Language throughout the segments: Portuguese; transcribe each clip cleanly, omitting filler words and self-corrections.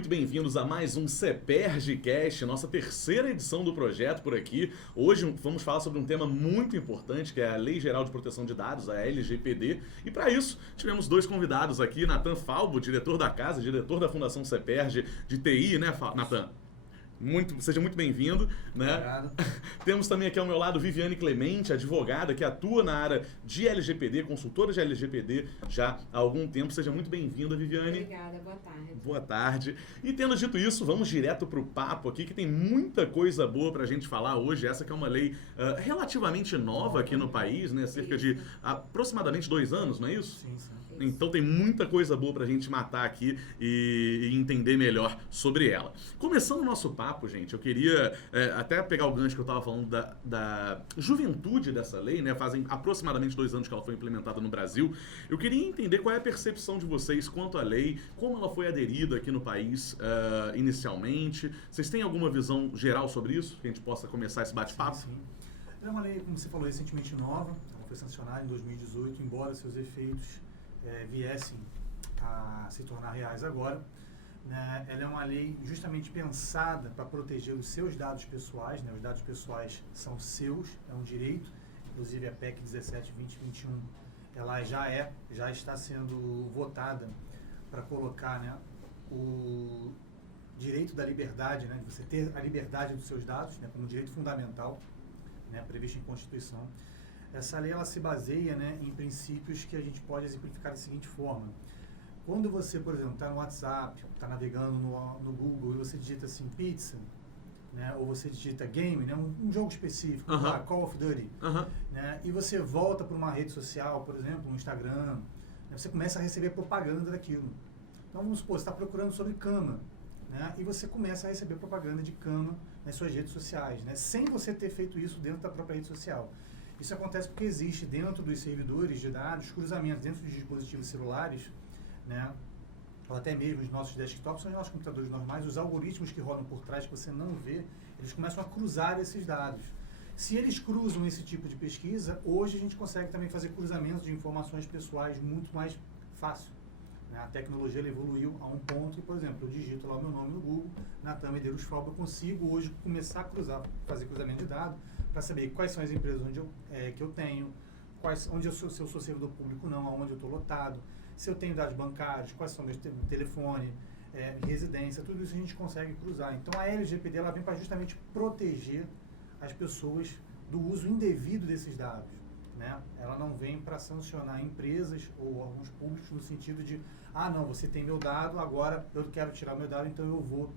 muito bem-vindos a mais um CEPERGcast, nossa terceira edição do projeto por aqui. Hoje vamos falar sobre um tema muito importante, que é a Lei Geral de Proteção de Dados, a LGPD. E para isso, tivemos dois convidados aqui, Nathan Falbo, diretor da casa, diretor da Fundação CEPERG de TI, né, Nathan? Seja muito bem-vindo, né? Obrigado. Temos também aqui ao meu lado Viviane Clemente, advogada que atua na área de LGPD, consultora de LGPD já há algum tempo. Seja muito bem-vinda, Viviane. Obrigada, boa tarde. Boa tarde. E tendo dito isso, vamos direto para o papo aqui, que tem muita coisa boa para a gente falar hoje. Essa que é uma lei relativamente nova aqui no país, né? Cerca de aproximadamente 2 anos, não é isso? Sim, sim. Então tem muita coisa boa pra gente matar aqui e entender melhor sobre ela. Começando o nosso papo, gente, eu queria até pegar o gancho que eu estava falando da juventude dessa lei, né? Fazem aproximadamente 2 anos que ela foi implementada no Brasil. Eu queria entender qual é a percepção de vocês quanto à lei, como ela foi aderida aqui no país inicialmente. Vocês têm alguma visão geral sobre isso? Que a gente possa começar esse bate-papo? Sim. É uma lei, como você falou, recentemente nova. Ela foi sancionada em 2018, embora seus efeitos viessem a se tornar reais agora, né? Ela é uma lei justamente pensada para proteger os seus dados pessoais, né? Os dados pessoais são seus, é um direito, inclusive a PEC 17/2021, ela já está sendo votada para colocar, né, o direito da liberdade, né, de você ter a liberdade dos seus dados, né, como um direito fundamental, né, previsto em Constituição. Essa lei ela se baseia, né, em princípios que a gente pode exemplificar da seguinte forma. Quando você, por exemplo, está no WhatsApp, está navegando no Google e você digita assim, pizza, né, ou você digita game, né, um jogo específico, Call of Duty, né, e você volta para uma rede social, por exemplo, um Instagram, né, você começa a receber propaganda daquilo. Então, vamos supor, você está procurando sobre cama, né, e você começa a receber propaganda de cama nas suas redes sociais, né, sem você ter feito isso dentro da própria rede social. Isso acontece porque existe dentro dos servidores de dados, cruzamentos dentro de dispositivos celulares, né, ou até mesmo os nossos desktops, são os nossos computadores normais, os algoritmos que rodam por trás que você não vê, eles começam a cruzar esses dados. Se eles cruzam esse tipo de pesquisa, hoje a gente consegue também fazer cruzamentos de informações pessoais muito mais fácil. A tecnologia ela evoluiu a um ponto que, por exemplo, eu digito lá o meu nome no Google, Nathan Medeiros Falbo, eu consigo hoje começar a fazer cruzamento de dados para saber quais são as empresas que eu tenho, onde se eu sou servidor público ou não, aonde eu estou lotado, se eu tenho dados bancários, quais são meus telefone, residência, tudo isso a gente consegue cruzar. Então a LGPD ela vem para justamente proteger as pessoas do uso indevido desses dados. Né? Ela não vem para sancionar empresas ou órgãos públicos no sentido de não, você tem meu dado, agora eu quero tirar meu dado, então eu vou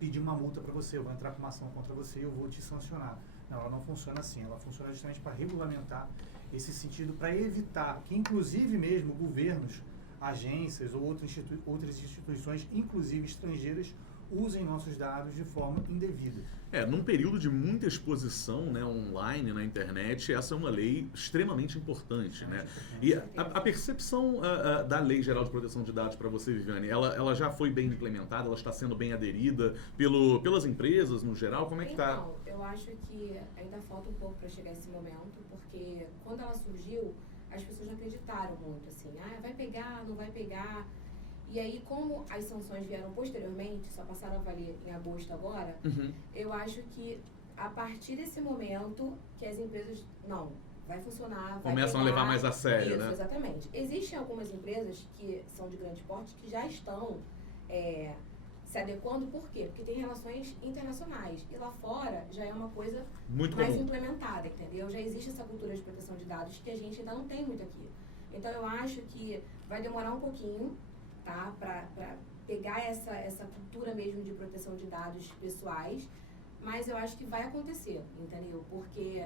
pedir uma multa para você, eu vou entrar com uma ação contra você e eu vou te sancionar. Não, ela não funciona assim, ela funciona justamente para regulamentar esse sentido, para evitar que inclusive mesmo governos, agências ou outras instituições, inclusive estrangeiras, usem nossos dados de forma indevida. Num período de muita exposição, né, online, na internet, essa é uma lei extremamente importante, né? E a percepção da Lei Geral de Proteção de Dados para você, Viviane, ela já foi bem implementada, ela está sendo bem aderida pelas empresas no geral? Como é que está? Então, eu acho que ainda falta um pouco para chegar esse momento, porque quando ela surgiu, as pessoas não acreditaram muito, assim, vai pegar, não vai pegar. E aí, como as sanções vieram posteriormente, só passaram a valer em agosto agora, eu acho que a partir desse momento que as empresas, não, vai funcionar, vai começam pegar, a levar mais a sério, isso, né? Exatamente. Existem algumas empresas que são de grande porte que já estão se adequando, por quê? Porque tem relações internacionais. E lá fora já é uma coisa muito mais comum, implementada, entendeu? Já existe essa cultura de proteção de dados que a gente ainda não tem muito aqui. Então eu acho que vai demorar um pouquinho, tá? Para pegar essa cultura mesmo de proteção de dados pessoais, mas eu acho que vai acontecer, entendeu? Porque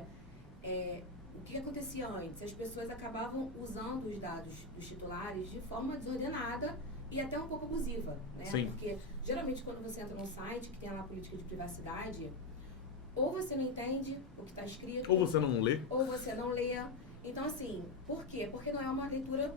o que acontecia antes? As pessoas acabavam usando os dados dos titulares de forma desordenada e até um pouco abusiva, né? Sim. Porque geralmente quando você entra num site que tem lá a política de privacidade, ou você não entende o que está escrito, ou você não lê, ou você não lê. Então, assim, por quê? Porque não é uma leitura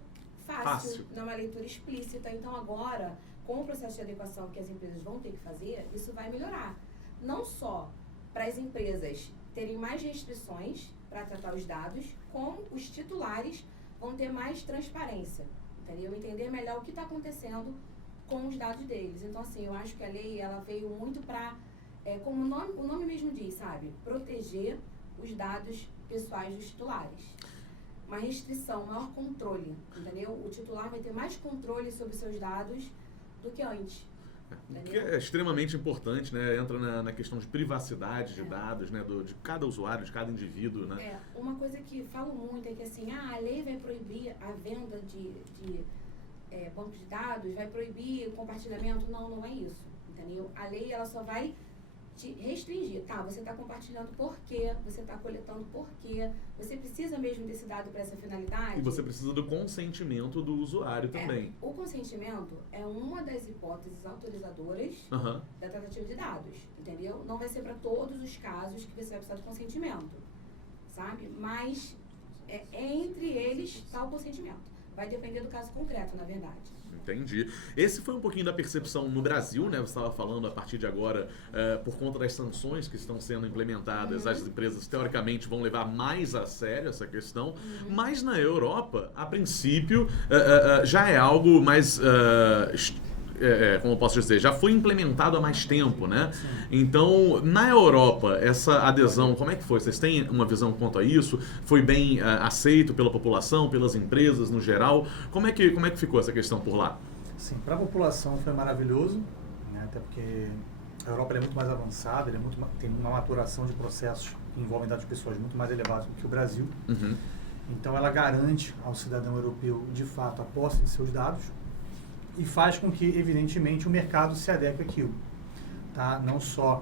fácil, não é uma leitura explícita. Então, agora, com o processo de adequação que as empresas vão ter que fazer, isso vai melhorar. Não só para as empresas terem mais restrições para tratar os dados, como os titulares vão ter mais transparência, entendeu? Entender melhor o que está acontecendo com os dados deles. Então, assim, eu acho que a lei, ela veio muito para, como o nome mesmo diz, sabe? Proteger os dados pessoais dos titulares. Uma restrição, maior controle, entendeu? O titular vai ter mais controle sobre seus dados do que antes. Que é extremamente importante, né? Entra na questão de privacidade de dados, né? De cada usuário, de cada indivíduo, né? Uma coisa que falo muito é que assim, a lei vai proibir a venda de bancos de dados, vai proibir o compartilhamento. Não é isso, entendeu? A lei, ela só vai te restringir. Tá, você está compartilhando por quê? Você está coletando por quê? Você precisa mesmo desse dado para essa finalidade? E você precisa do consentimento do usuário também. O consentimento é uma das hipóteses autorizadoras da tratativa de dados, entendeu? Não vai ser para todos os casos que você vai precisar de consentimento, sabe? Mas entre eles está o consentimento. Vai depender do caso concreto, na verdade. Entendi. Esse foi um pouquinho da percepção no Brasil, né? Você estava falando a partir de agora, por conta das sanções que estão sendo implementadas, as empresas teoricamente vão levar mais a sério essa questão, mas na Europa, a princípio, já é algo mais... como eu posso dizer, já foi implementado há mais tempo, né? Sim. Então, na Europa, essa adesão, como é que foi? Vocês têm uma visão quanto a isso? Foi bem aceito pela população, pelas empresas no geral? Como é que ficou essa questão por lá? Sim, para a população foi maravilhoso, né? Até porque a Europa é muito mais avançada, tem uma maturação de processos que envolvem dados pessoais muito mais elevados do que o Brasil. Então, ela garante ao cidadão europeu, de fato, a posse de seus dados, e faz com que, evidentemente, o mercado se adeque àquilo. Tá? Não só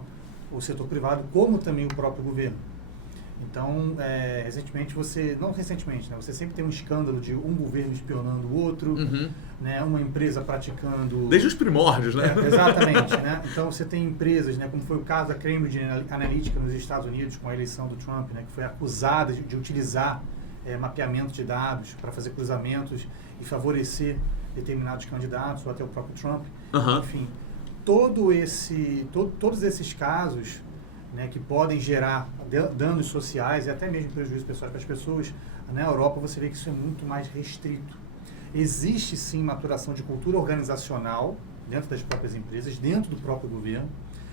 o setor privado, como também o próprio governo. Então, recentemente, né? Você sempre tem um escândalo de um governo espionando o outro, né? Uma empresa praticando... Desde os primórdios, né? Exatamente. Né? Então, você tem empresas, né? Como foi o caso da Cambridge Analytica nos Estados Unidos, com a eleição do Trump, né? Que foi acusada de utilizar mapeamento de dados para fazer cruzamentos e favorecer determinados candidatos, ou até o próprio Trump. Enfim, todos esses casos, né, que podem gerar danos sociais e até mesmo prejuízos pessoais para as pessoas, na Europa você vê que isso é muito mais restrito. Existe sim maturação de cultura organizacional dentro das próprias empresas, dentro do próprio governo.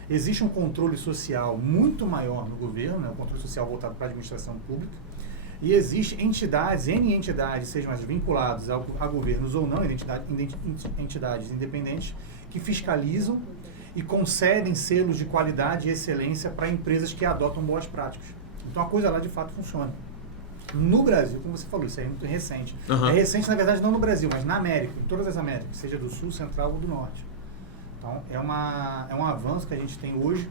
Existe um controle social muito maior no governo, né, o controle social voltado para a administração pública. E existem N entidades, sejam as vinculadas a governos ou não, entidades independentes, que fiscalizam e concedem selos de qualidade e excelência para empresas que adotam boas práticas. Então a coisa lá de fato funciona. No Brasil, como você falou, isso aí é muito recente. É recente, na verdade, não no Brasil, mas na América, em todas as Américas, seja do Sul, Central ou do Norte. Então é um avanço que a gente tem hoje,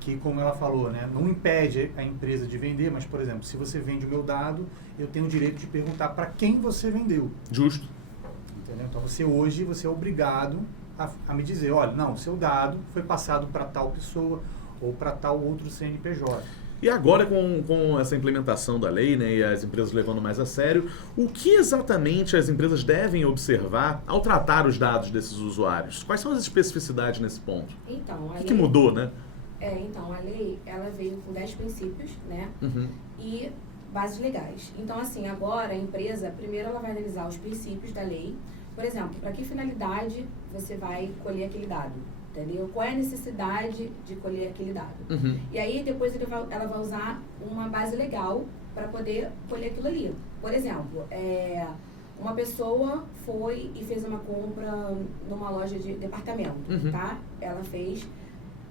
que, como ela falou, né, não impede a empresa de vender, mas, por exemplo, se você vende o meu dado, eu tenho o direito de perguntar para quem você vendeu. Justo. Entendeu? Então, você é obrigado a me dizer, olha, não, o seu dado foi passado para tal pessoa ou para tal outro CNPJ. E agora, com essa implementação da lei, né, e as empresas levando mais a sério, o que exatamente as empresas devem observar ao tratar os dados desses usuários? Quais são as especificidades nesse ponto? Então, o que mudou, né? Então, a lei, ela veio com 10 princípios, né? E bases legais. Então, assim, agora a empresa, primeiro ela vai analisar os princípios da lei. Por exemplo, para que finalidade você vai colher aquele dado? Entendeu? Qual é a necessidade de colher aquele dado? E aí, depois ela vai usar uma base legal para poder colher aquilo ali. Por exemplo, uma pessoa foi e fez uma compra numa loja de departamento, tá? Ela fez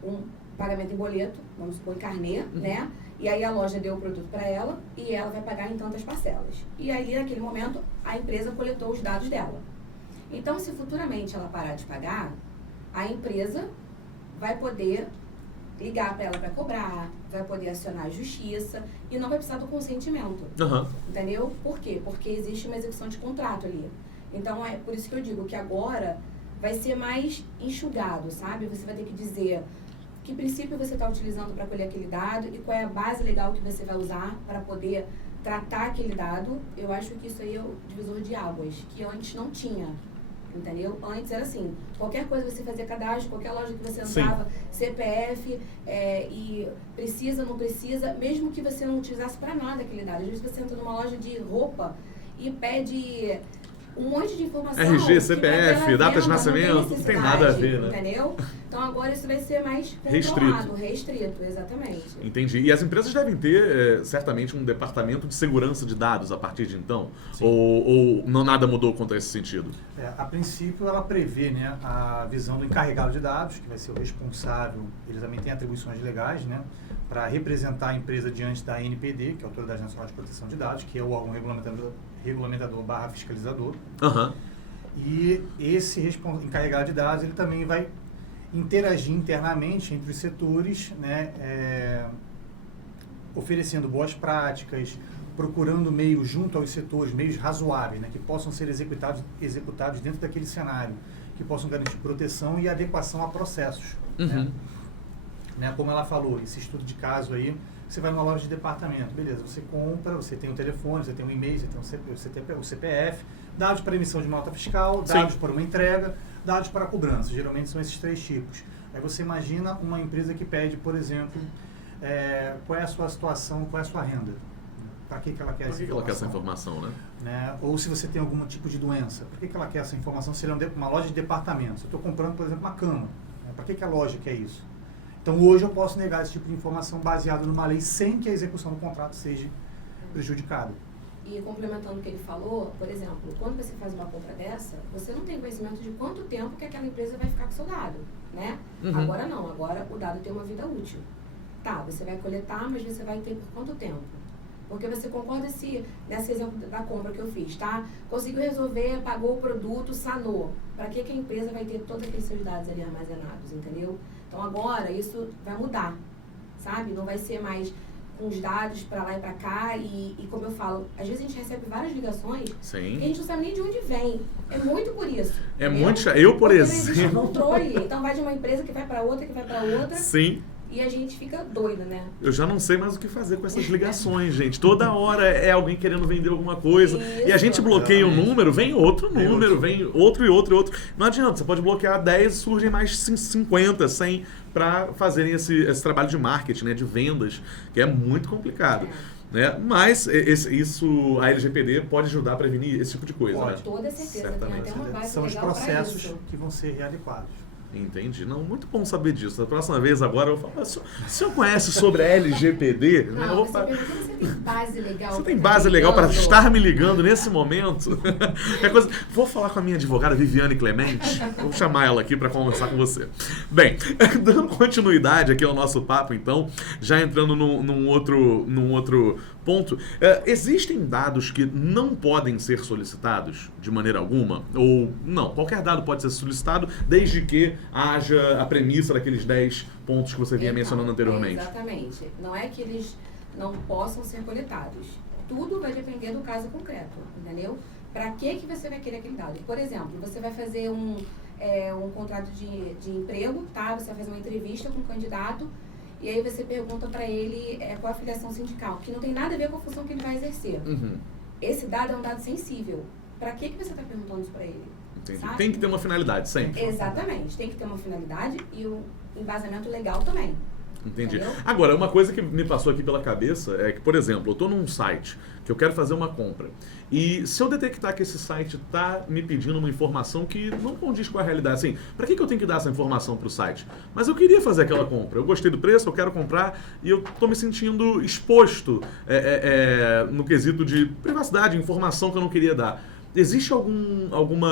um pagamento em boleto, vamos supor, em carnê, né? E aí a loja deu o produto para ela e ela vai pagar em tantas parcelas. E aí, naquele momento, a empresa coletou os dados dela. Então, se futuramente ela parar de pagar, a empresa vai poder ligar para ela para cobrar, vai poder acionar a justiça e não vai precisar do consentimento. Entendeu? Por quê? Porque existe uma execução de contrato ali. Então, é por isso que eu digo que agora vai ser mais enxugado, sabe? Você vai ter que dizer que princípio você está utilizando para colher aquele dado e qual é a base legal que você vai usar para poder tratar aquele dado. Eu acho que isso aí é o divisor de águas, que antes não tinha, entendeu? Antes era assim, qualquer coisa você fazia cadastro, qualquer loja que você entrava, CPF, e precisa, não precisa, mesmo que você não utilizasse para nada aquele dado. Às vezes você entra numa loja de roupa e pede um monte de informação. RG, que CPF, vai pela data de venda, nascimento, não tem nada a ver, né? Entendeu? Então agora isso vai ser mais restrito, exatamente. Entendi. E as empresas devem ter, certamente, um departamento de segurança de dados a partir de então? Ou não nada mudou quanto a esse sentido? A princípio, ela prevê, né, a visão do encarregado de dados, que vai ser o responsável, ele também tem atribuições legais, né, para representar a empresa diante da ANPD, que é a Autoridade Nacional de Proteção de Dados, que é o órgão regulamentador/fiscalizador. E esse encarregado de dados, ele também vai interagir internamente entre os setores, né, oferecendo boas práticas, procurando meios junto aos setores, meios razoáveis, né, que possam ser executados dentro daquele cenário, que possam garantir proteção e adequação a processos. Né, como ela falou, esse estudo de caso aí, você vai numa loja de departamento, beleza, você compra, você tem o telefone, você tem o e-mail, você tem o CPF, dados para emissão de nota fiscal, dados para uma entrega, dados para cobrança, geralmente são esses 3 tipos. Aí você imagina uma empresa que pede, por exemplo, qual é a sua situação, qual é a sua renda, para que ela quer essa informação? Por que ela quer essa informação, né? Ou se você tem algum tipo de doença, por que ela quer essa informação? Se ela é uma loja de departamentos, eu estou comprando, por exemplo, uma cama, né? Para que a loja quer isso? Então, hoje eu posso negar esse tipo de informação baseado numa lei sem que a execução do contrato seja prejudicada. E complementando o que ele falou, por exemplo, quando você faz uma compra dessa, você não tem conhecimento de quanto tempo que aquela empresa vai ficar com o seu dado, né? Agora não, agora o dado tem uma vida útil. Tá, você vai coletar, mas você vai ter por quanto tempo? Porque você concorda se, nesse exemplo da compra que eu fiz, tá? Conseguiu resolver, pagou o produto, sanou. Para que a empresa vai ter todos aqueles seus dados ali armazenados, entendeu? Então agora isso vai mudar, sabe? Não vai ser mais com os dados para lá e para cá e como eu falo, às vezes a gente recebe várias ligações que a gente não sabe nem de onde vem. É muito por isso. É muito chato. Eu, por exemplo... Não existe controle. Então vai de uma empresa que vai para outra, que vai para outra. Sim. E a gente fica doido, né? Eu já não sei mais o que fazer com essas ligações, gente. Toda hora é alguém querendo vender alguma coisa. Isso. E a gente bloqueia um número, vem outro número, vem outro e outro e outro. Não adianta, você pode bloquear 10, surgem mais 50, 100 para fazerem esse trabalho de marketing, né, de vendas, que é muito complicado. Né? Mas isso, a LGPD pode ajudar a prevenir esse tipo de coisa. Com né? toda certeza. Certamente. Tem até uma base São os legal processos que vão ser readequados. Entendi. Não, muito bom saber disso. Da próxima vez agora eu falo, o senhor conhece sobre a LGPD? Não, você tem base legal. Você tem base legal para estar me ligando nesse momento? Vou falar com a minha advogada Viviane Clemente. Vou chamar ela aqui para conversar com você. Bem, dando continuidade aqui ao nosso papo, então, já entrando num outro ponto, existem dados que não podem ser solicitados de maneira alguma? Ou não, qualquer dado pode ser solicitado desde que haja a premissa daqueles 10 pontos que você vinha mencionando anteriormente? Exatamente. Não é que eles não possam ser coletados. Tudo vai depender do caso concreto, entendeu? Para que você vai querer aquele dado? Por exemplo, você vai fazer um contrato de emprego, tá? Você vai fazer uma entrevista com o candidato e aí você pergunta para ele qual a filiação sindical, que não tem nada a ver com a função que ele vai exercer. Esse dado é um dado sensível. Para que você está perguntando isso para ele? Sabe? Tem que ter uma finalidade, sempre. Exatamente. Tem que ter uma finalidade e o embasamento legal também. Entendi. Entendeu? Agora, uma coisa que me passou aqui pela cabeça é que, por exemplo, eu estou num site que eu quero fazer uma compra. E se eu detectar que esse site está me pedindo uma informação que não condiz com a realidade, assim, para que eu tenho que dar essa informação para o site? Mas eu queria fazer aquela compra. Eu gostei do preço, eu quero comprar e eu estou me sentindo exposto no quesito de privacidade, informação que eu não queria dar. Existe alguma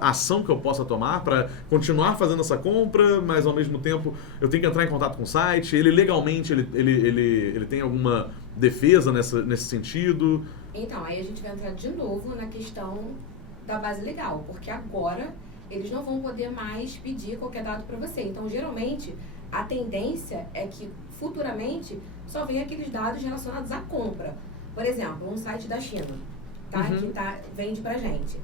ação que eu possa tomar para continuar fazendo essa compra, mas ao mesmo tempo eu tenho que entrar em contato com o site? Ele legalmente ele tem alguma defesa nesse sentido? Então, aí a gente vai entrar de novo na questão da base legal, porque agora eles não vão poder mais pedir qualquer dado para você. Então, geralmente, a tendência é que futuramente só venha aqueles dados relacionados à compra. Por exemplo, um site da China. Tá? Que vende pra gente.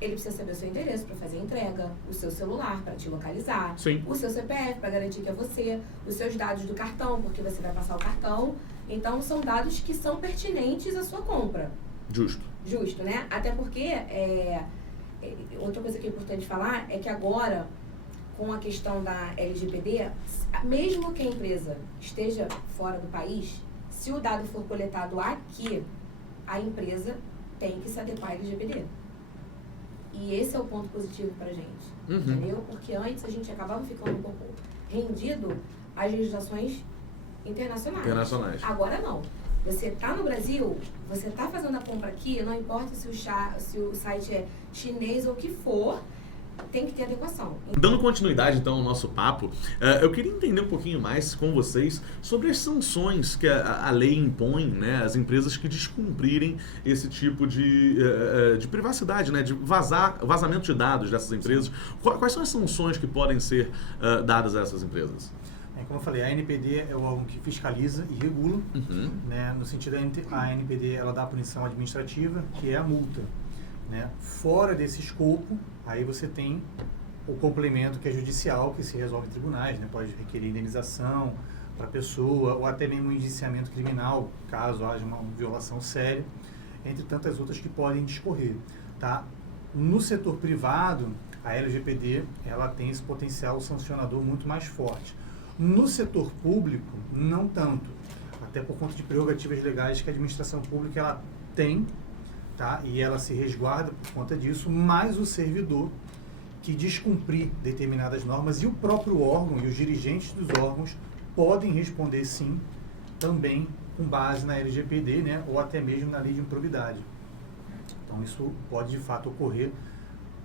Ele precisa saber o seu endereço para fazer a entrega, o seu celular para te localizar, Sim. o seu CPF para garantir que é você, os seus dados do cartão, porque você vai passar o cartão. Então, são dados que são pertinentes à sua compra. Justo, né? Até porque, outra coisa que é importante falar é que agora, com a questão da LGPD, mesmo que a empresa esteja fora do país, se o dado for coletado aqui, a empresa tem que se adequar à LGPD. E esse é o ponto positivo pra gente, entendeu? Porque antes a gente acabava ficando um pouco rendido às legislações internacionais. Agora não. Você tá no Brasil, você tá fazendo a compra aqui, não importa se o site é chinês ou o que for, tem que ter adequação. Dando continuidade, então, ao nosso papo, eu queria entender um pouquinho mais com vocês sobre as sanções que a lei impõe, né, às empresas que descumprirem esse tipo de privacidade, né, de vazamento de dados dessas empresas. Quais são as sanções que podem ser dadas a essas empresas? Como eu falei, a ANPD é o órgão que fiscaliza e regula, né, no sentido a ANPD ela dá a punição administrativa, que é a multa. Né? Fora desse escopo, aí você tem o complemento que é judicial, que se resolve em tribunais, né? Pode requerer indenização para a pessoa, ou até mesmo um indiciamento criminal, caso haja uma violação séria, entre tantas outras que podem discorrer. Tá? No setor privado, a LGPD ela tem esse potencial sancionador muito mais forte. No setor público, não tanto, até por conta de prerrogativas legais que a administração pública ela tem, tá? E ela se resguarda por conta disso, mas o servidor que descumprir determinadas normas e o próprio órgão e os dirigentes dos órgãos podem responder sim, também com base na LGPD, né? Ou até mesmo na lei de improbidade. Então isso pode de fato ocorrer.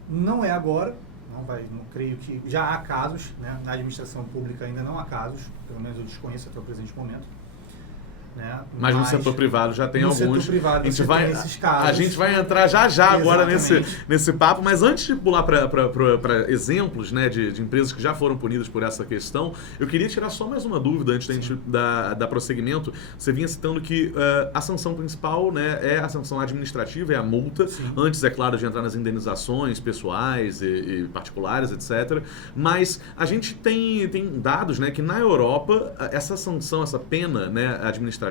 Não é agora, não creio que já há casos, né? Na administração pública ainda não há casos, pelo menos eu desconheço até o presente momento. Né? Mas no setor privado já tem alguns. No setor privado tem esses casos. A gente vai entrar já agora nesse papo, mas antes de pular para exemplos, né, de empresas que já foram punidas por essa questão, eu queria tirar só mais uma dúvida antes da gente dar prosseguimento. Você vinha citando que a sanção principal, né, é a sanção administrativa, é a multa. Sim. Antes, é claro, de entrar nas indenizações pessoais e particulares, etc. Mas a gente tem dados, né, que na Europa essa sanção, essa pena, né, administrativa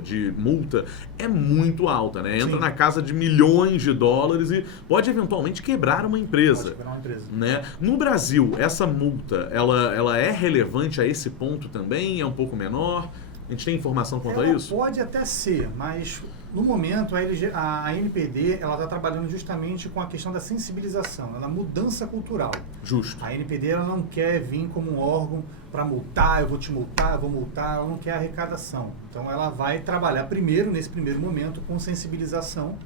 de multa é muito alta, né? Entra na casa de milhões de dólares e pode eventualmente quebrar uma empresa. Pode quebrar uma empresa. Né? No Brasil, essa multa, ela é relevante a esse ponto também? É um pouco menor? A gente tem informação quanto a isso? Pode até ser, mas no momento a ANPD ela está trabalhando justamente com a questão da sensibilização, da mudança cultural. Justo. A ANPD ela não quer vir como um órgão para multar, eu vou te multar, eu vou multar, ela não quer arrecadação. Então ela vai trabalhar primeiro, nesse primeiro momento, com sensibilização,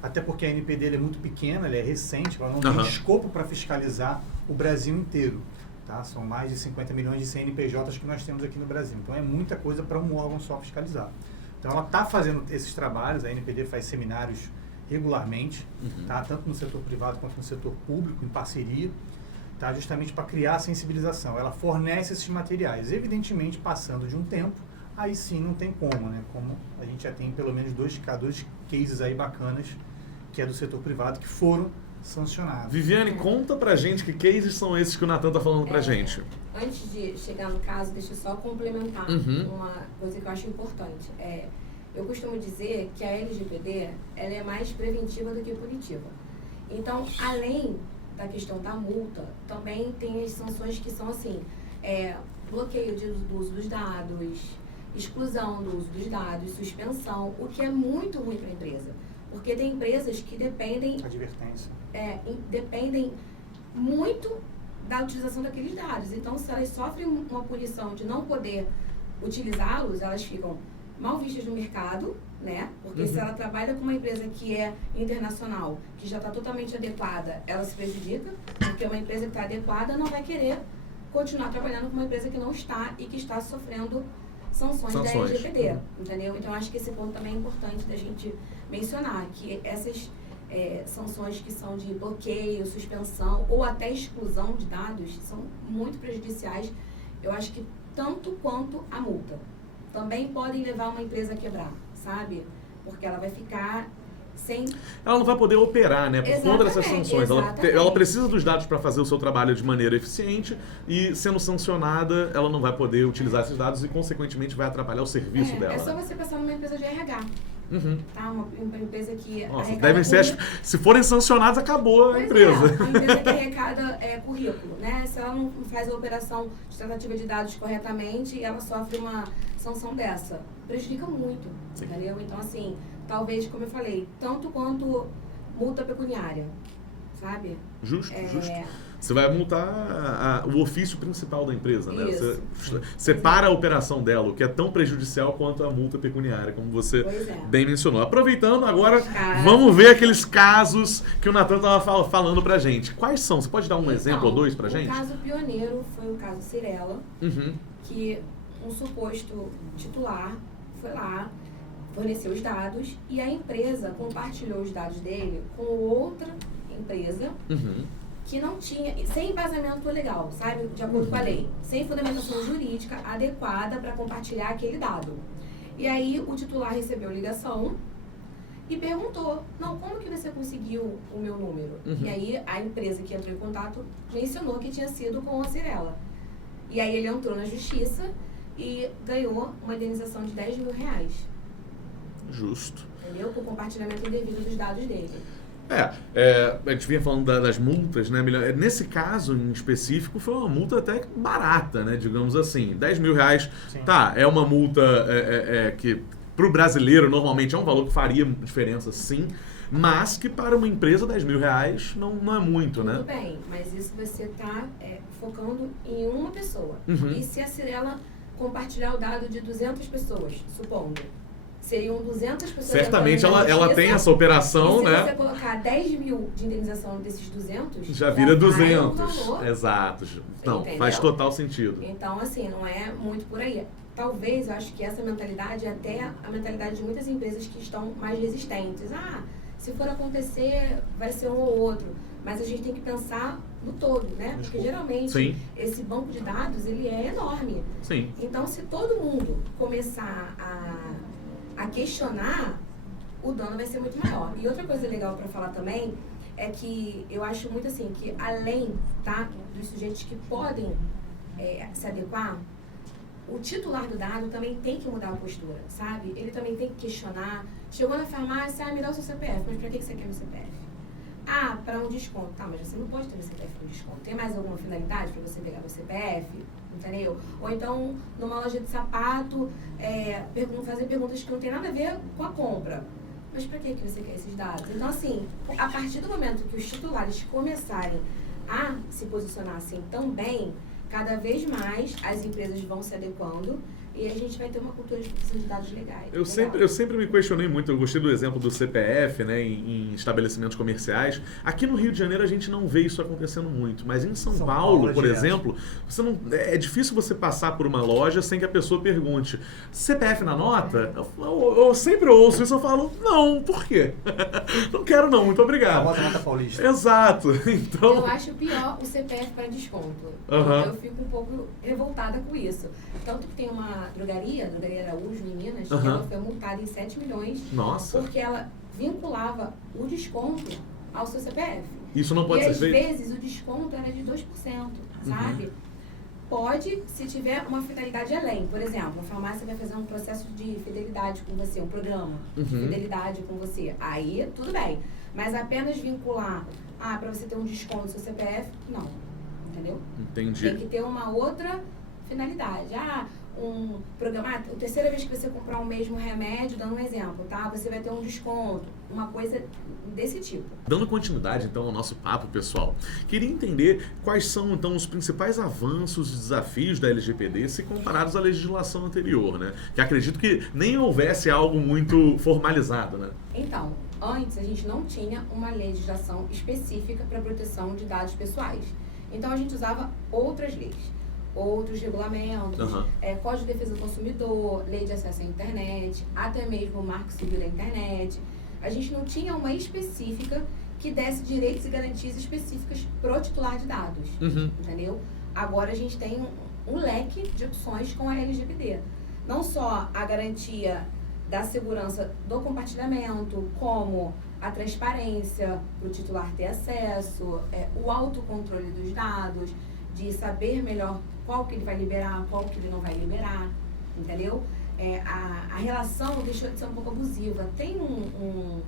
até porque a ANPD ela é muito pequena, ela é recente, ela não tem escopo para fiscalizar o Brasil inteiro. Tá? São mais de 50 milhões de CNPJs que nós temos aqui no Brasil. Então é muita coisa para um órgão só fiscalizar. Então ela está fazendo esses trabalhos, a ANPD faz seminários regularmente, tá? Tanto no setor privado quanto no setor público, em parceria, tá? Justamente para criar a sensibilização. Ela fornece esses materiais, evidentemente passando de um tempo, aí sim não tem como, né? Como a gente já tem pelo menos dois cases aí bacanas, que é do setor privado, que foram sancionados. Viviane, conta pra gente que cases são esses que o Natan tá falando pra gente. Antes de chegar no caso, deixa eu só complementar uma coisa que eu acho importante. Eu costumo dizer que a LGPD ela é mais preventiva do que punitiva. Então, além da questão da multa, também tem as sanções que são assim, bloqueio do uso dos dados, exclusão do uso dos dados, suspensão, o que é muito ruim para a empresa. Porque tem empresas que dependem... Advertência. Dependem muito da utilização daqueles dados. Então, se elas sofrem uma punição de não poder utilizá-los, elas ficam mal vistas no mercado, né? Porque se ela trabalha com uma empresa que é internacional, que já está totalmente adequada, ela se prejudica, porque uma empresa que está adequada não vai querer continuar trabalhando com uma empresa que não está e que está sofrendo sanções. Da LGPD, entendeu? Então, acho que esse ponto também é importante da gente mencionar, que essas sanções que são de bloqueio, suspensão ou até exclusão de dados são muito prejudiciais, eu acho que tanto quanto a multa. Também podem levar uma empresa a quebrar, sabe? Porque ela vai ficar sem... Ela não vai poder operar, né? Por conta dessas sanções. Ela precisa dos dados para fazer o seu trabalho de maneira eficiente e, sendo sancionada, ela não vai poder utilizar esses dados e, consequentemente, vai atrapalhar o serviço dela. É só você pensar numa empresa de RH. Tá? Uma empresa que... Nossa, devem ser... Se forem sancionados, acabou a empresa. Uma empresa que arrecada currículo, né? Se ela não faz a operação de tratativa de dados corretamente, ela sofre uma sanção dessa. Prejudica muito, entendeu? Então, assim, talvez, como eu falei, tanto quanto multa pecuniária, sabe? Justo, justo. Você vai multar o ofício principal da empresa, né? Isso. Você separa a operação dela, o que é tão prejudicial quanto a multa pecuniária, como você bem mencionou. Aproveitando agora, vamos ver aqueles casos que o Nathan estava falando pra gente. Quais são? Você pode dar um exemplo ou dois pra gente? O caso pioneiro foi o caso Cyrela, que um suposto titular foi lá, forneceu os dados e a empresa compartilhou os dados dele com outra empresa que não tinha, sem embasamento legal, sabe? De acordo com a lei. Sem fundamentação jurídica adequada para compartilhar aquele dado. E aí o titular recebeu ligação e perguntou, não, como que você conseguiu o meu número? E aí a empresa que entrou em contato mencionou que tinha sido com a Cyrela. E aí ele entrou na justiça e ganhou uma indenização de R$10 mil. Justo. Entendeu? Com o compartilhamento indevido dos dados dele. A gente vinha falando das multas, né? Nesse caso em específico foi uma multa até barata, né? Digamos assim, R$10 mil. Sim. Tá, é uma multa que pro brasileiro normalmente é um valor que faria diferença, sim, mas que para uma empresa R$10 mil não é muito, né? Tudo bem, mas isso você está focando em uma pessoa. E se a Cyrela compartilhar o dado de 200 pessoas, supondo, seriam 200 pessoas. Certamente ela tem essa operação, e se né? Se você colocar 10 mil de indenização desses 200, já vira 200. Valor, exato. Não, entendeu? Faz total sentido. Então, assim, não é muito por aí. Talvez, eu acho que essa mentalidade é até a mentalidade de muitas empresas que estão mais resistentes. Se for acontecer, vai ser um ou outro. Mas a gente tem que pensar no todo, né? Porque geralmente esse banco de dados, ele é enorme. Sim. Então, se todo mundo começar a questionar, o dano vai ser muito maior. E outra coisa legal para falar também é que eu acho muito assim, que além, tá, dos sujeitos que podem se adequar, o titular do dado também tem que mudar a postura, sabe? Ele também tem que questionar. Chegou na farmácia, me dá o seu CPF, mas pra que você quer meu CPF? Para um desconto. Tá, mas você não pode ter meu CPF com desconto. Tem mais alguma finalidade para você pegar meu CPF? Entendeu? Ou então, numa loja de sapato, fazer perguntas que não tem nada a ver com a compra. Mas pra que você quer esses dados? Então, assim, a partir do momento que os titulares começarem a se posicionar assim também, cada vez mais as empresas vão se adequando e a gente vai ter uma cultura de proteção de dados legais. Eu sempre me questionei muito, eu gostei do exemplo do CPF, né, em estabelecimentos comerciais. Aqui no Rio de Janeiro a gente não vê isso acontecendo muito, mas em São Paulo, por exemplo, é difícil você passar por uma loja sem que a pessoa pergunte, CPF na nota? Eu sempre ouço isso, eu falo, não, por quê? Não quero não, muito obrigado. A nota paulista. Exato. Então... Eu acho pior o CPF para desconto. Eu fico um pouco revoltada com isso. Tanto que tem uma drogaria Araújo, em Minas, que ela foi multada em 7 milhões. Nossa. Porque ela vinculava o desconto ao seu CPF. Isso não pode ser feito? E às vezes o desconto era de 2%, sabe? Pode, se tiver uma finalidade além. Por exemplo, a farmácia vai fazer um processo de fidelidade com você, um programa de fidelidade com você. Aí, tudo bem. Mas apenas vincular, para você ter um desconto no seu CPF, não. Entendeu? Entendi. Tem que ter uma outra finalidade. Um programa, a terceira vez que você comprar o mesmo remédio, dando um exemplo, tá? Você vai ter um desconto, uma coisa desse tipo. Dando continuidade, então, ao nosso papo, pessoal, queria entender quais são, então, os principais avanços e desafios da LGPD se comparados à legislação anterior, né? Que acredito que nem houvesse algo muito formalizado, né? Então, antes a gente não tinha uma legislação específica para proteção de dados pessoais. Então, a gente usava outras leis. Outros regulamentos, Código de Defesa do Consumidor, Lei de Acesso à Internet, até mesmo o Marco Civil da Internet. A gente não tinha uma específica que desse direitos e garantias específicas pro titular de dados, entendeu? Agora a gente tem um leque de opções com a LGPD. Não só a garantia da segurança do compartilhamento, como a transparência para o titular ter acesso, o autocontrole dos dados, de saber melhor qual que ele vai liberar, qual que ele não vai liberar, entendeu? A relação deixou de ser um pouco abusiva. Tem um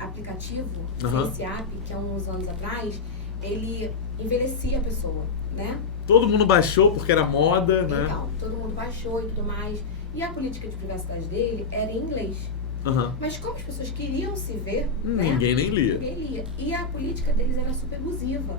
aplicativo, FaceApp, que há uns anos atrás, ele envelhecia a pessoa, né? Todo mundo baixou porque era moda, né? Então, todo mundo baixou e tudo mais. E a política de privacidade dele era em inglês. Aham. Mas como as pessoas queriam se ver, né? Ninguém nem lia. Ninguém lia. E a política deles era super abusiva.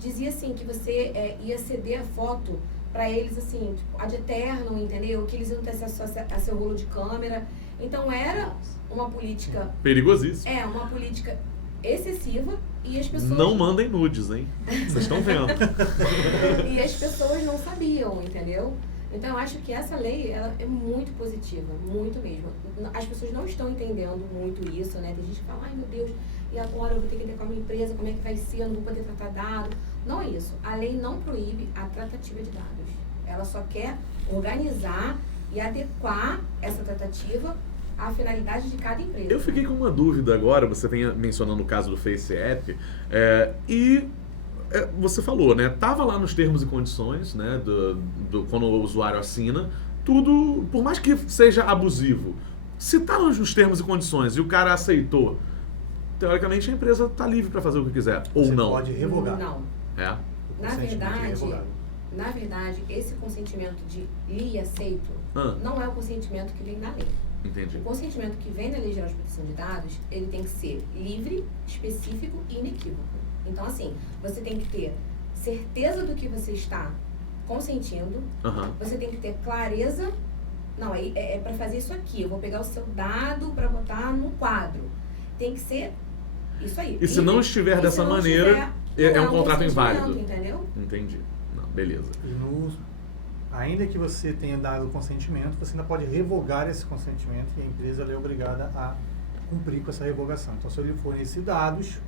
Dizia assim que você ia ceder a foto para eles, assim, tipo, ad eterno, entendeu? Que eles iam ter acesso a seu rolo de câmera. Então era uma política... Perigosíssimo. Uma política excessiva e as pessoas... Não mandem nudes, hein? Vocês estão vendo. E as pessoas não sabiam, entendeu? Então eu acho que essa lei ela é muito positiva, muito mesmo. As pessoas não estão entendendo muito isso, né? Tem gente que fala, ai meu Deus, e agora eu vou ter que ter com a minha empresa, como é que vai ser, eu não vou poder tratar dado. Não é isso. A lei não proíbe a tratativa de dados. Ela só quer organizar e adequar essa tratativa à finalidade de cada empresa. Eu fiquei com uma dúvida agora, você vem mencionando o caso do Face App, você falou, né? Tava lá nos termos e condições, né? Quando o usuário assina, tudo, por mais que seja abusivo, se tá nos termos e condições e o cara aceitou, teoricamente a empresa tá livre para fazer o que quiser, ou Você não. pode revogar. Não. É. O Na consentimento é verdade, revogado. na verdade, esse consentimento de li e aceito não é o consentimento que vem da lei. Entendi. O consentimento que vem da Lei Geral de Proteção de Dados, ele tem que ser livre, específico e inequívoco. Então, assim, você tem que ter certeza do que você está consentindo, você tem que ter clareza, não, é para fazer isso aqui, eu vou pegar o seu dado para botar num quadro. Tem que ser isso aí. E se não estiver dessa maneira, é um contrato inválido. Entendeu? Entendi. Não, beleza. E ainda que você tenha dado o consentimento, você ainda pode revogar esse consentimento e a empresa ela é obrigada a cumprir com essa revogação. Então, se eu lhe fornecer dados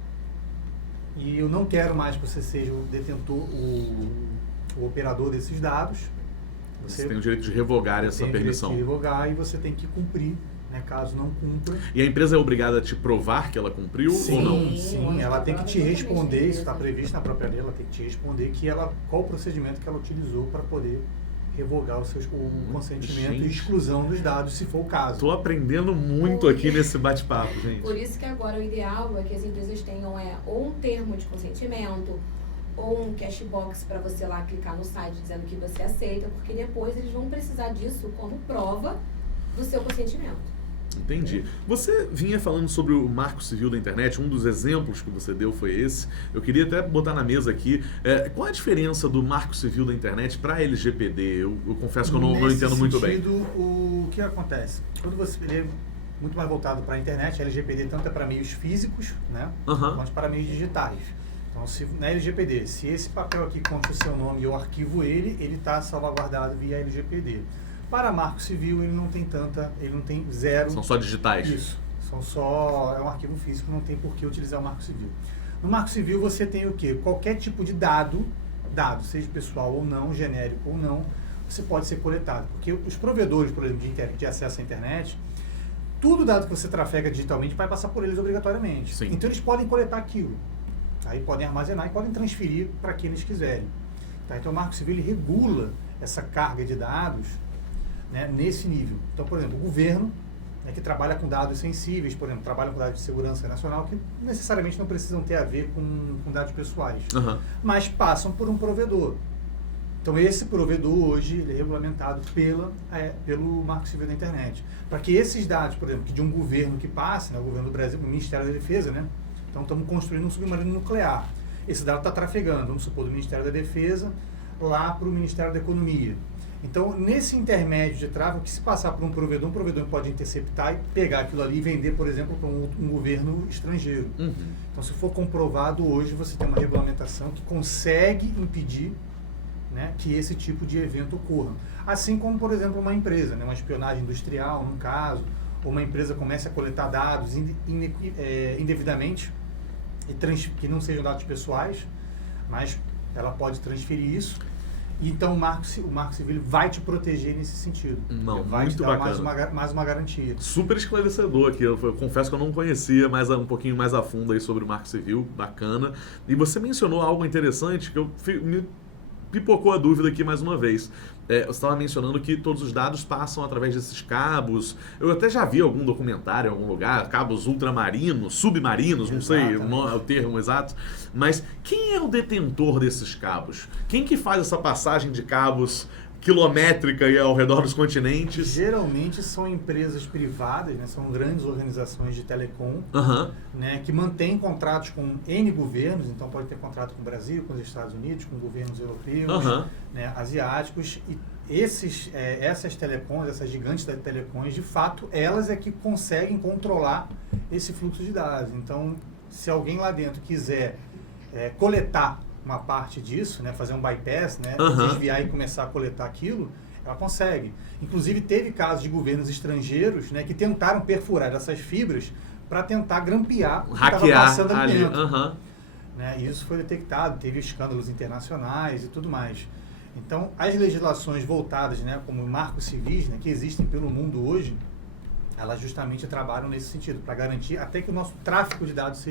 e eu não quero mais que você seja o detentor, o operador desses dados, Você tem o direito de revogar essa permissão. Tem o direito de revogar e você tem que cumprir, né, caso não cumpra. E a empresa é obrigada a te provar que ela cumpriu ou não? Sim, ela tem que te responder, isso está previsto na própria lei, ela tem que te responder qual o procedimento que ela utilizou para poder revogar o consentimento e exclusão dos dados, se for o caso. Tô aprendendo muito aqui nesse bate-papo, gente. Por isso que agora o ideal é que as empresas tenham ou um termo de consentimento, ou um cashbox para você lá clicar no site dizendo que você aceita, porque depois eles vão precisar disso como prova do seu consentimento. Entendi. Você vinha falando sobre o Marco Civil da Internet, um dos exemplos que você deu foi esse. Eu queria até botar na mesa aqui, qual a diferença do Marco Civil da Internet para a LGPD? Eu confesso que eu não entendo muito bem. O que acontece? Quando ele é muito mais voltado para a internet, a LGPD tanto é para meios físicos, né, quanto para meios digitais. Então, na LGPD, se esse papel aqui conta o seu nome e eu arquivo ele está salvaguardado via LGPD. Para Marco Civil, ele não tem zero... São só digitais? Isso. É um arquivo físico, não tem por que utilizar o Marco Civil. No Marco Civil, você tem o quê? Qualquer tipo de dado, seja pessoal ou não, genérico ou não, você pode ser coletado. Porque os provedores, por exemplo, de acesso à internet, tudo dado que você trafega digitalmente vai passar por eles obrigatoriamente. Sim. Então, eles podem coletar aquilo. Aí podem armazenar e podem transferir para quem eles quiserem. Tá? Então, o Marco Civil ele regula essa carga de dados, né, nesse nível. Então, por exemplo, o governo, né, que trabalha com dados sensíveis, por exemplo, trabalha com dados de segurança nacional, que necessariamente não precisam ter a ver com dados pessoais, mas passam por um provedor. Então, esse provedor hoje ele é regulamentado pelo Marco Civil da Internet. Para que esses dados, por exemplo, que de um governo que passe, né, o governo do Brasil, o Ministério da Defesa, né, então estamos construindo um submarino nuclear. Esse dado está trafegando, vamos supor, do Ministério da Defesa lá para o Ministério da Economia. Então, nesse intermédio de tráfego, que se passar por um provedor pode interceptar e pegar aquilo ali e vender, por exemplo, para um governo estrangeiro. Então, se for comprovado, hoje você tem uma regulamentação que consegue impedir, né, que esse tipo de evento ocorra. Assim como, por exemplo, uma empresa, né, uma espionagem industrial, num caso, ou uma empresa comece a coletar dados indevidamente, que não sejam dados pessoais, mas ela pode transferir isso. Então, o Marco Civil vai te proteger nesse sentido. Vai muito te dar bacana. mais uma garantia. Super esclarecedor aqui. Eu confesso que eu não conhecia um pouquinho mais a fundo aí sobre o Marco Civil. Bacana. E você mencionou algo interessante que me pipocou a dúvida aqui mais uma vez. Você estava mencionando que todos os dados passam através desses cabos. Eu até já vi algum documentário em algum lugar, cabos ultramarinos, submarinos, não sei o termo exato. Mas quem é o detentor desses cabos? Quem que faz essa passagem de cabos quilométrica aí ao redor dos continentes. Geralmente são empresas privadas, né? São grandes organizações de telecom, né? Que mantêm contratos com N governos, então pode ter contrato com o Brasil, com os Estados Unidos, com governos europeus, né? Asiáticos, e essas telecoms, essas gigantes das telecoms, de fato, elas é que conseguem controlar esse fluxo de dados. Então, se alguém lá dentro quiser coletar uma parte disso, né, fazer um bypass, né, desviar e começar a coletar aquilo, ela consegue. Inclusive, teve casos de governos estrangeiros, né, que tentaram perfurar essas fibras para tentar grampear o que estava passando ali dentro. Né, e isso foi detectado, teve escândalos internacionais e tudo mais. Então, as legislações voltadas, né, como marcos civis, né, que existem pelo mundo hoje, elas justamente trabalham nesse sentido, para garantir até que o nosso tráfego de dados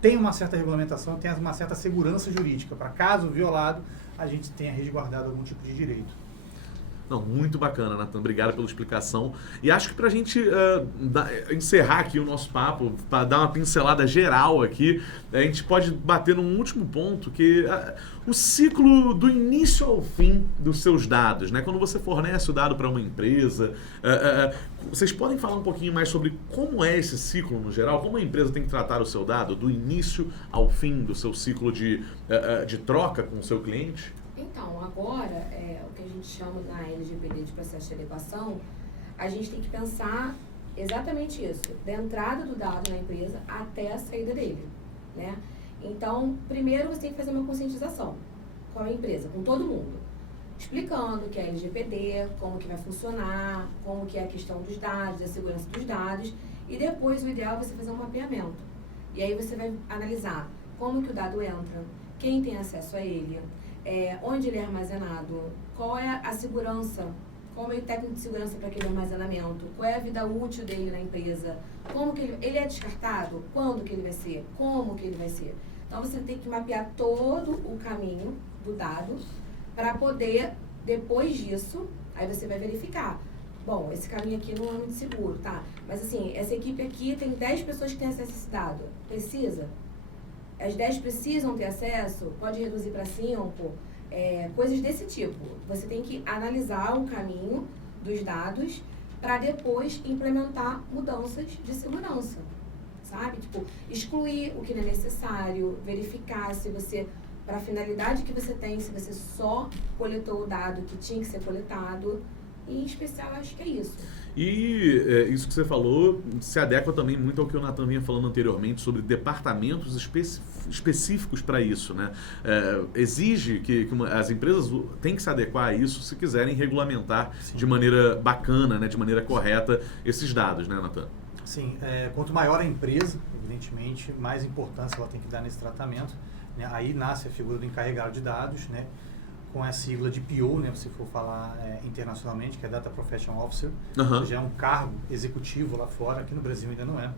tenha uma certa regulamentação, tenha uma certa segurança jurídica, para caso violado, a gente tenha resguardado algum tipo de direito. Não, muito bacana, Nathan. Obrigado pela explicação. E acho que para a gente encerrar aqui o nosso papo, para dar uma pincelada geral aqui, a gente pode bater num último ponto, que o ciclo do início ao fim dos seus dados, né? Quando você fornece o dado para uma empresa, vocês podem falar um pouquinho mais sobre como é esse ciclo no geral? Como a empresa tem que tratar o seu dado do início ao fim do seu ciclo de troca com o seu cliente? Então, agora, o que a gente chama na LGPD de processo de adequação, a gente tem que pensar exatamente isso, da entrada do dado na empresa até a saída dele, né? Então, primeiro você tem que fazer uma conscientização com a empresa, com todo mundo, explicando o que é LGPD, como que vai funcionar, como que é a questão dos dados, da segurança dos dados, e depois o ideal é você fazer um mapeamento. E aí você vai analisar como que o dado entra, quem tem acesso a ele, onde ele é armazenado, qual é a segurança, qual é o meio técnico de segurança para aquele armazenamento, qual é a vida útil dele na empresa, como que ele é descartado, quando que ele vai ser, como que ele vai ser. Então você tem que mapear todo o caminho do dado para poder, depois disso, aí você vai verificar. Bom, esse caminho aqui não é muito seguro, tá? Mas assim, essa equipe aqui tem 10 pessoas que têm acesso a esse dado. Precisa? As 10 precisam ter acesso? Pode reduzir para 5? Coisas desse tipo. Você tem que analisar o caminho dos dados para depois implementar mudanças de segurança, sabe? Tipo, excluir o que não é necessário, verificar se você, para a finalidade que você tem, se você só coletou o dado que tinha que ser coletado. E, em especial, acho que é isso. E isso que você falou se adequa também muito ao que o Nathan vinha falando anteriormente sobre departamentos específicos para isso, né? Exige que as empresas têm que se adequar a isso se quiserem regulamentar de maneira bacana, né? De maneira correta esses dados, né, Nathan? Sim, quanto maior a empresa, evidentemente, mais importância ela tem que dar nesse tratamento, né? Aí nasce a figura do encarregado de dados, né? Com a sigla de PO, né, se for falar internacionalmente, que é Data Professional Officer, que já é um cargo executivo lá fora, aqui no Brasil ainda não é.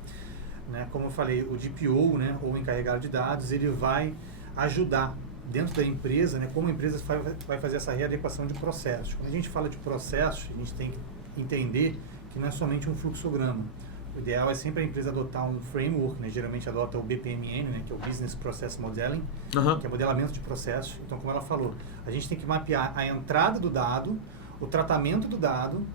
Né? Como eu falei, o DPO, né, ou encarregado de dados, ele vai ajudar dentro da empresa, né, como a empresa vai fazer essa readequação de processos. Quando a gente fala de processos, a gente tem que entender que não é somente um fluxograma. O ideal é sempre a empresa adotar um framework, né? Geralmente adota o BPMN, né? Que é o Business Process Modeling, que é modelamento de processos. Então, como ela falou, a gente tem que mapear a entrada do dado, o tratamento do dado,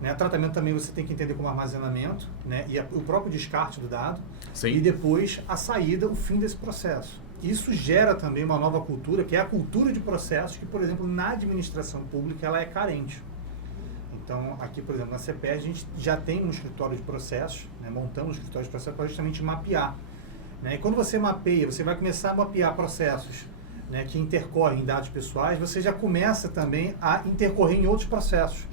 né? O tratamento também você tem que entender como armazenamento, né? E o próprio descarte do dado. Sim. E depois a saída, o fim desse processo. Isso gera também uma nova cultura, que é a cultura de processos, que, por exemplo, na administração pública ela é carente. Então, aqui, por exemplo, na CPE, a gente já tem um escritório de processos, né? Montamos um escritório de processos para justamente mapear. Né? E quando você mapeia, você vai começar a mapear processos, né, que intercorrem em dados pessoais, você já começa também a intercorrer em outros processos.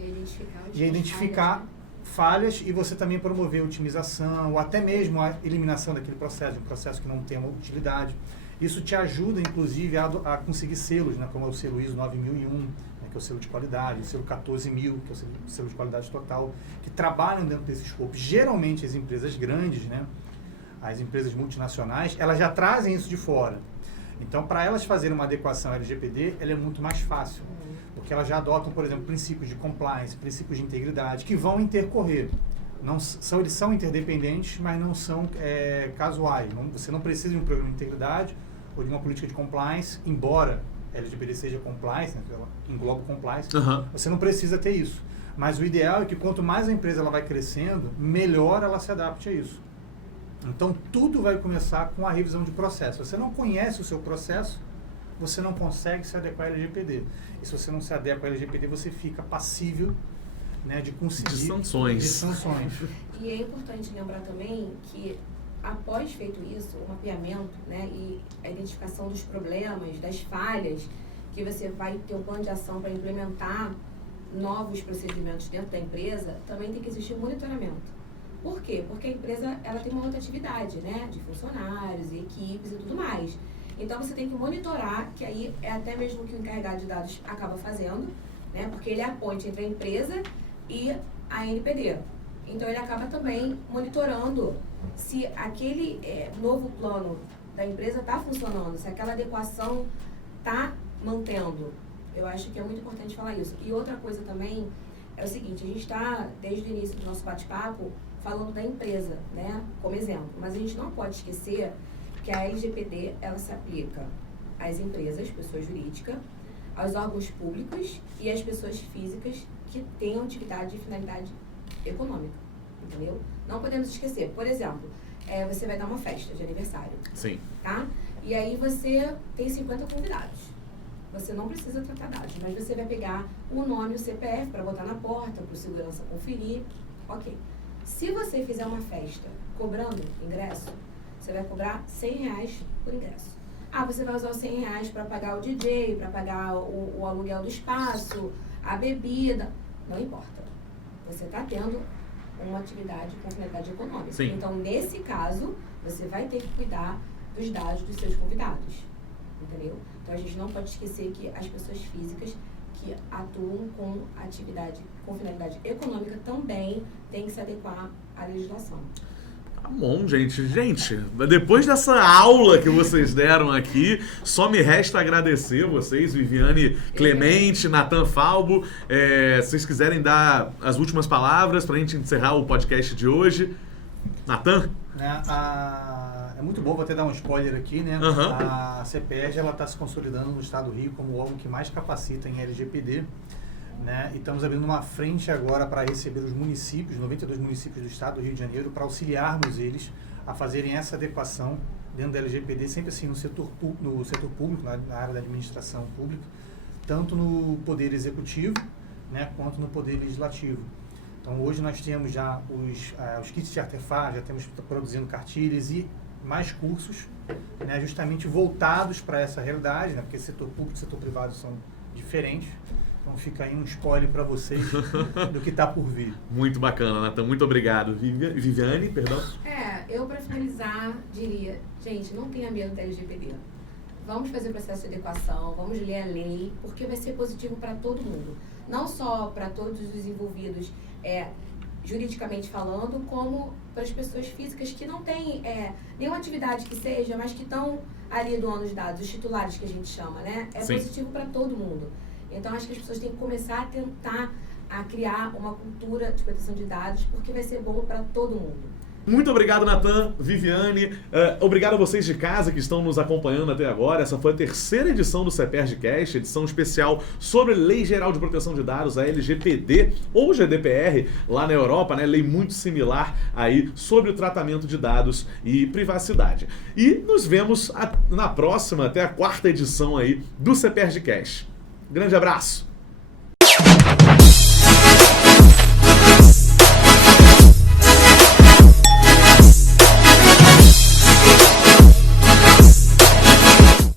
E identificar falhas, e você também promover otimização, ou até mesmo a eliminação daquele processo, um processo que não tem uma utilidade. Isso te ajuda, inclusive, a conseguir selos, né, como é o selo ISO 9001, que é o selo de qualidade, o selo 14000, que é o selo de qualidade total, que trabalham dentro desse escopo. Geralmente, as empresas grandes, né, as empresas multinacionais, elas já trazem isso de fora. Então, para elas fazerem uma adequação LGPD, ela é muito mais fácil, porque elas já adotam, por exemplo, princípios de compliance, princípios de integridade, que vão intercorrer. Eles são interdependentes, mas não são casuais. Você não precisa de um programa de integridade ou de uma política de compliance, embora LGPD seja compliance, né, que ela engloba compliance, Uhum. você não precisa ter isso. Mas o ideal é que quanto mais a empresa ela vai crescendo, melhor ela se adapte a isso. Então, tudo vai começar com a revisão de processo. Você não conhece o seu processo, você não consegue se adequar ao LGPD. E se você não se adequa ao LGPD, você fica passível, né, de conseguir... De sanções. E é importante lembrar também que, após feito isso, o mapeamento, né, e a identificação dos problemas, das falhas, que você vai ter um plano de ação para implementar novos procedimentos dentro da empresa, também tem que existir um monitoramento. Por quê? Porque a empresa ela tem uma outra atividade, né, de funcionários, e equipes e tudo mais. Então você tem que monitorar, que aí é até mesmo o que o encarregado de dados acaba fazendo, né, porque ele é a ponte entre a empresa e a NPD. Então ele acaba também monitorando se aquele novo plano da empresa está funcionando, se aquela adequação está mantendo. Eu acho que é muito importante falar isso. E outra coisa também é o seguinte, a gente está, desde o início do nosso bate-papo, falando da empresa, né, como exemplo. Mas a gente não pode esquecer que a LGPD, ela se aplica às empresas, pessoas jurídicas, aos órgãos públicos e às pessoas físicas que tenham atividade de finalidade econômica, entendeu? Não podemos esquecer. Por exemplo, você vai dar uma festa de aniversário. Sim. Tá? E aí você tem 50 convidados. Você não precisa tratar dados, mas você vai pegar o nome e o CPF para botar na porta, para o segurança conferir. Ok. Se você fizer uma festa cobrando ingresso, você vai cobrar R$100 por ingresso. Ah, você vai usar os R$100 para pagar o DJ, para pagar o aluguel do espaço, a bebida. Não importa. Você está tendo uma atividade com finalidade econômica. Sim. Então, nesse caso, você vai ter que cuidar dos dados dos seus convidados. Entendeu? Então, a gente não pode esquecer que as pessoas físicas que atuam com atividade com finalidade econômica também têm que se adequar à legislação. Tá bom, gente. Gente, depois dessa aula que vocês deram aqui, só me resta agradecer vocês, Viviane Clemente, Natan Falbo. Se vocês quiserem dar as últimas palavras pra gente encerrar o podcast de hoje. Natan? É muito bom, vou até dar um spoiler aqui, né? Uhum. A CEPERJ, ela está se consolidando no estado do Rio como o órgão que mais capacita em LGPD, né? E estamos abrindo uma frente agora para receber os municípios, 92 municípios do estado do Rio de Janeiro, para auxiliarmos eles a fazerem essa adequação dentro da LGPD, sempre assim no setor público, na área da administração pública, tanto no poder executivo, né, quanto no poder legislativo. Então hoje nós temos já os kits de artefatos, já temos produzindo cartilhas e mais cursos, né, justamente voltados para essa realidade, né, porque setor público e setor privado são diferentes. Então fica aí um spoiler para vocês do que está por vir. Muito bacana, Natan. Muito obrigado. Viviane, perdão. Eu para finalizar diria, gente, não tenha medo da LGPD. Vamos fazer o processo de adequação, vamos ler a lei, porque vai ser positivo para todo mundo. Não só para todos os envolvidos juridicamente falando, como para as pessoas físicas que não têm nenhuma atividade que seja, mas que estão ali doando os dados, os titulares que a gente chama, né? É Sim. positivo para todo mundo. Então, acho que as pessoas têm que começar a tentar criar uma cultura de proteção de dados, porque vai ser bom para todo mundo. Muito obrigado, Natan, Viviane. Obrigado a vocês de casa que estão nos acompanhando até agora. Essa foi a terceira edição do CEPERJcast, edição especial sobre Lei Geral de Proteção de Dados, a LGPD ou GDPR, lá na Europa, né? Lei muito similar aí sobre o tratamento de dados e privacidade. E nos vemos na próxima, até a quarta edição aí do CEPERJcast. Grande abraço!